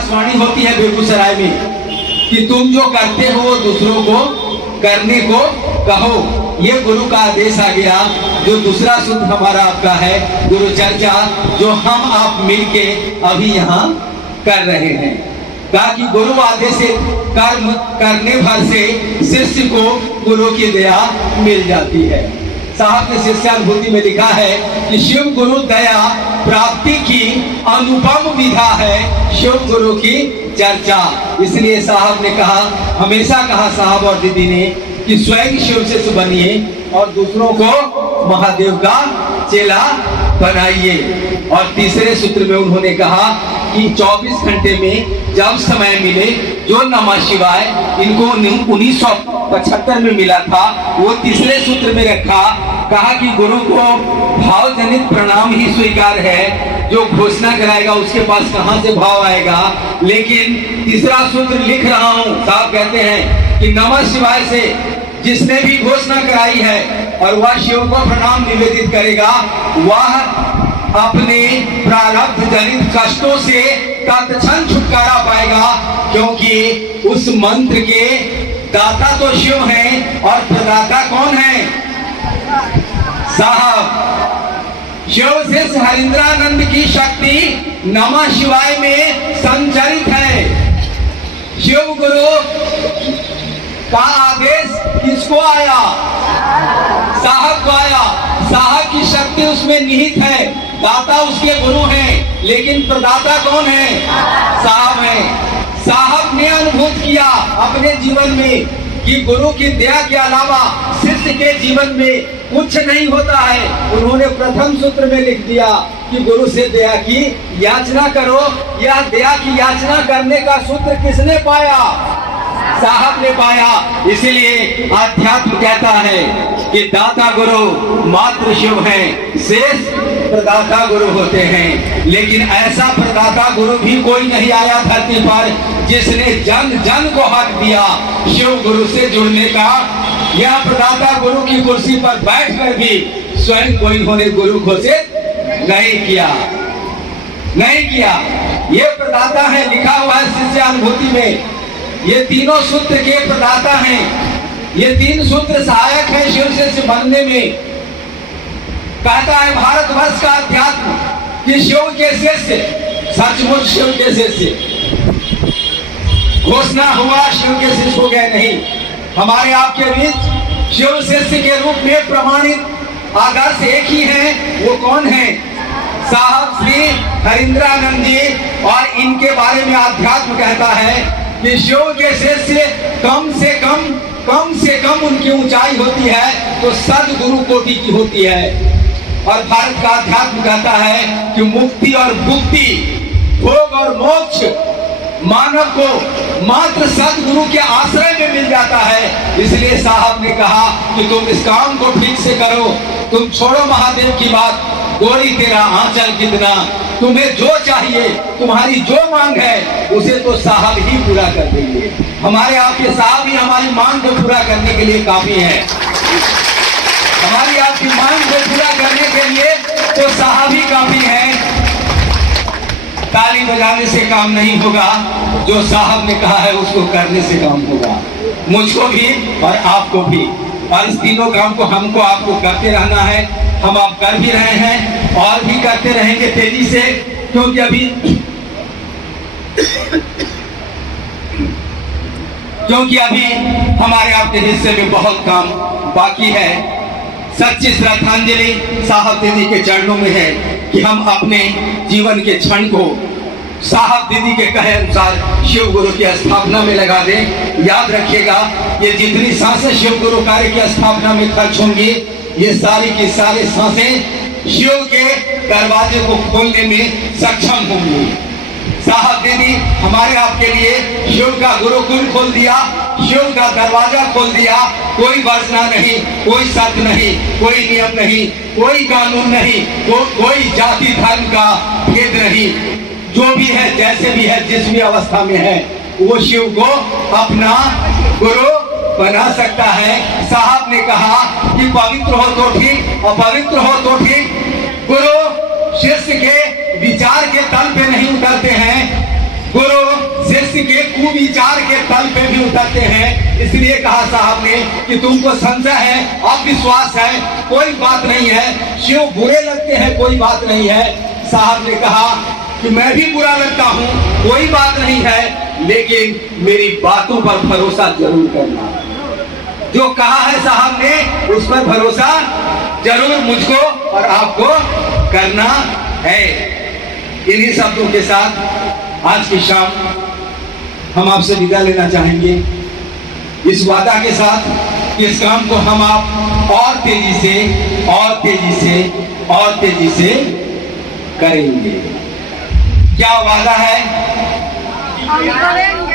आकाशवाणी होती है बेगूसराय में कि तुम जो करते हो वो दूसरों को करने को कहो। ये गुरु का आदेश आ गया। जो दूसरा सूत्र हमारा आपका है गुरु चर्चा, जो हम आप मिलके अभी यहाँ कर रहे हैं। कहा कि गुरु आदेश से कर्म करने भर से शिष्य को गुरु की दया मिल जाती है। साहब ने शिष्यानुभूति में लिखा है कि शिव गुरु दया प्राप्ति की अनुपम विधा है शिव गुरु की चर्चा। इसलिए साहब ने कहा, हमेशा कहा साहब और दीदी ने कि स्वयं शिव शिष्य बनिए और दूसरों को महादेव का चेला बनाइए। और तीसरे सूत्र में उन्होंने कहा कि 24 घंटे में जब समय मिले, जो नमः शिवाय इनको 1975 में मिला था वो तीसरे सूत्र में रखा। कहा कि गुरु को भावजनित प्रणाम ही स्वीकार है, जो घोषणा कराएगा उसके पास कहां से भाव आएगा। लेकिन तीसरा सूत्र लिख रहा हूं, साहब कहते हैं कि नमः शिवाय से जिसने भी घोषणा कराई है और वह शिव को प्रणाम निवेदित करेगा, वह अपने प्रारब्ध जनित कष्टों से तत्क्षण छुटकारा पाएगा, क्योंकि उस मंत्र के दाता तो शिव हैं और प्रदाता कौन है? साहब। शिव शिष्य हरिंद्रानंद की शक्ति नमः शिवाय में संचरित है। शिव गुरु का आदेश किसको आया? साहब को आया। साहब की शक्ति उसमें निहित है। दाता उसके गुरु हैं, लेकिन प्रदाता कौन है? साहब है। साहब ने अनुभूत किया अपने जीवन में कि गुरु की दया के अलावा शिष्य के जीवन में कुछ नहीं होता है। उन्होंने प्रथम सूत्र में लिख दिया कि गुरु से दया की याचना करो। यह दया की याचना करने का सूत्र किसने पाया? साहब ने पाया। इसलिए आध्यात्म कहता है कि दाता गुरु मात्र शिव हैं, शेष प्रदाता गुरु होते हैं। लेकिन ऐसा प्रदाता गुरु भी कोई नहीं आया धरती पर जिसने जन जन को हक दिया शिव गुरु से जुड़ने का। यह प्रदाता गुरु की कुर्सी पर बैठकर भी स्वयं कोई उन्होंने गुरु घोषित नहीं किया। ये प्रदाता है, लिखा हुआ है शिष्यानुभूति में। ये तीनों सूत्र के प्रदाता हैं। ये तीन सूत्र सहायक है शिव शिष्य बनने में। कहता है भारतवर्ष का अध्यात्म कि शिव के शिष्य सचमुच शिव के शिष्य। घोषणा हुआ शिव के शिष्य हो गए नहीं। हमारे आपके बीच शिव शिष्य के रूप में प्रमाणित आदर्श एक ही है। वो कौन है? साहब श्री हरिंद्रानंद जी। और इनके बारे में अध्यात्म कहता है कि शिव के शिष्य कम से कम उनकी ऊंचाई होती है तो सदगुरु कोटि की होती है। और भारत का अध्यात्म कहता है कि मुक्ति और भुक्ति, भोग और मोक्ष मानव को मात्र सदगुरु के आश्रय में मिल जाता है। इसलिए साहब ने कहा कि तुम इस काम को ठीक से करो। तुम छोड़ो महादेव की बात, गोरी तेरा आंचल कितना, तुम्हें जो चाहिए, तुम्हारी जो मांग है उसे तो साहब ही पूरा कर देंगे। हमारे आपके साहब ही हमारी मांग को पूरा करने के लिए काफी है। हमारी आपकी मांग को पूरा करने के लिए तो साहब ही काफी है। ताली बजाने से काम नहीं होगा, जो साहब ने कहा है उसको करने से काम होगा। मुझको भी और आपको भी। और इस तीनों काम को हमको आपको करते रहना है। हम आप कर भी रहे हैं और भी करते रहेंगे तेजी से, क्योंकि अभी हमारे आपके हिस्से में बहुत काम बाकी है। सच्ची श्रद्धांजलि साहब दीदी के चरणों में है कि हम अपने जीवन के क्षण को साहब दीदी के कहे अनुसार शिव गुरु की स्थापना में लगा दें। याद रखिएगा, ये जितनी सांसें शिव गुरु कार्य की स्थापना में खर्च होंगी, ये सारी की सारी सांसें शिव के दरवाजे को खोलने में सक्षम होंगी। साहब दीदी हमारे आपके लिए शिव का गुरुकुल खोल दिया, शिव का दरवाजा खोल दिया। कोई वर्षना नहीं, कोई शर्त नहीं, कोई नियम नहीं, कोई कानून नहीं, कोई जाति धर्म का भेद नहीं। जो भी है, जैसे भी है, जिस भी अवस्था में है, वो शिव को अपना गुरु बना सकता है। साहब ने कहा कि पवित्र हो तो ठीक, अपवित्र हो तो ठीक। गुरु शिष्य के विचार के तल पे नहीं उतरते हैं। गुरु के कुविचार के तल पे भी उतरते हैं। इसलिए कहा साहब ने कि तुमको संशय है, अविश्वास है, कोई बात नहीं है, शिव बुरे लगते हैं, कोई बात नहीं है। साहब ने कहा कि मैं भी बुरा लगता हूँ, कोई बात नहीं है, लेकिन मेरी बातों पर भरोसा जरूर करना। जो कहा है साहब ने उस पर भरोसा जरूर मुझको और आपको करना है। इन्हीं शब्दों के साथ आज की शाम हम आपसे विदा लेना चाहेंगे, इस वादा के साथ कि इस काम को हम आप और तेजी से और तेजी से और तेजी से करेंगे। क्या वादा है? हम करेंगे।